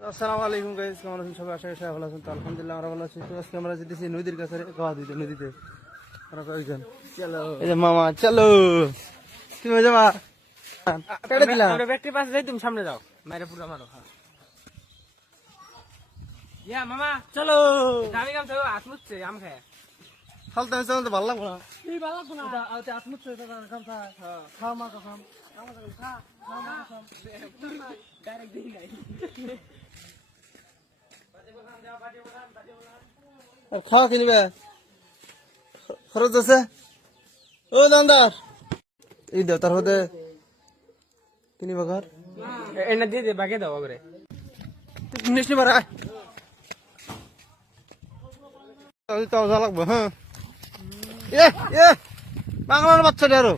আসসালামু আলাইকুম গাইস, কেমন আছেন সবাই? আশা করি সবাই ভালো আছেন। তো আলহামদুলিল্লাহ আমরা ভালো আছি। তো আজকে আমরা যেতেছি নদীর কাছে গাওয়া দিতে, নদীতে আমরা কয়েকজন। চলো এই যে মামা, চলো তুমি যাবা কেটে দিলাম। আমরা ব্যাটারি পাশে যাই, তুমি সামনে যাও, মাইরে পুরো মারো। ইয়া মামা চলো, আমি কাম তো হাত মুছছে আম খায়। ফালতে হয়েছে আমাদের ভালো লাগবো না। এই ভালো লাগতো না, আত্মুচ্ছে কাম খাওয়া মা কাম ডাইরেক্ট দিই নাই। আর খাওয়া কিনবে খরচ আছে। ও দান্দার এই দেব তার মধ্যে কিনিবা ঘর এনে দিয়ে দে, বাগে দাও করে জিনিস নিবার তাও যা লাগবে। হ্যাঁ এ বাংলার বাচ্চাটা আরো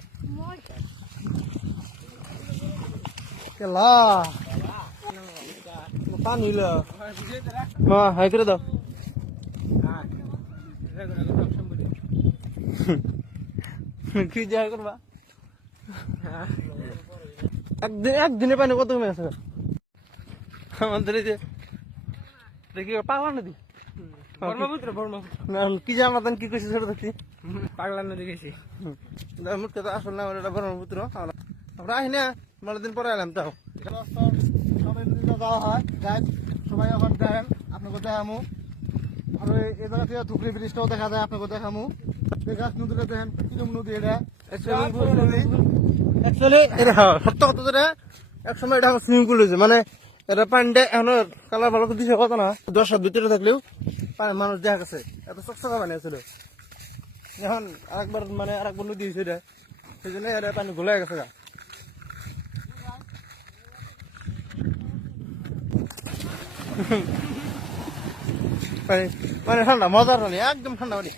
কেলা পানি ল মা হাই করে দাও। কি যা করবা একদিনে পানি কত কমে আছে আমাদের এই যে দেখি পাগলা নদী। ব্রহ্মপুত্র ব্রহ্মপুত্র না কি যে আমরা কি কইছি ছোট থাকছি পাগলা নদী গেছি। মুখে তো আসল না ওটা ব্রহ্মপুত্র। আমরা আহি না মানে দিন পরে এলাম। তাও সবাই নদীতে যাওয়া হয় যাই সবাই এখন দেখেন আপনাকে দেখামু। আর এই জায়গা থেকে ধুকরি ব্রিজটাও দেখা যায়, আপনাকে দেখামু। গাছ নদীটা দেখেন কিরম নদী, এটা অ্যাকচুয়ালি এটা সত্য কথা যেটা এক সময় এটা সুইমিং পুল হয়েছে, মানে এটা পানিটা এখন কালার ভালো দিছে কথা না, 10 ভিতরে থাকলেও মানুষ দেখা গেছে এত চকচকা পানি আছিল। এখন আরেকবার মানে আরেকবার নদী হয়েছে এটা, সেই জন্য এটা পানি গোলাই গেছে গা। মানে ঠান্ডা মজার পানি, একদম ঠান্ডা পানি।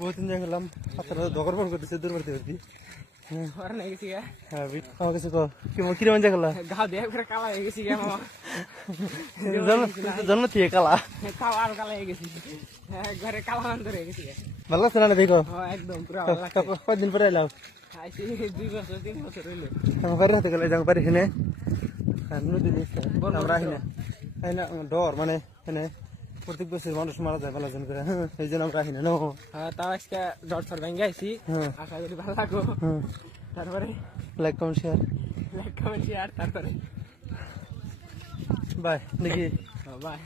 বহুত এনজয় করলাম। আপনারা দখর ফোন করতেছে দূর করতে পারছি। হ্যাঁ আমার কাছে কিরম এনজয় করলাম। গাও দেখ করে কালা হয়ে গেছি গে মামা, জন্ম থেকে কালা কালা আর কালা হয়ে গেছি, ঘরে কালা আনন্দ হয়ে গেছি। ভালো লাগছে না দেখো? একদম পুরো ভালো লাগছে। কয়দিন পরে এলাম? আইছি 2 বছর 3 বছর হইলো। আমার বাড়ি হাতে গেলে যাবো পারি হেনে নদী আমরা আহি না ডর, মানে হেনে প্রত্যেক বছর মানুষ মারা যায় ভালো জন করে, এই জন্য আমরা আহি না। হ্যাঁ তাও আজকে ডর সর ভেঙে আইছি, আশা করি ভালো লাগো। তারপরে লাইক কমেন্ট শেয়ার তারপরে বাই দেখি বাই।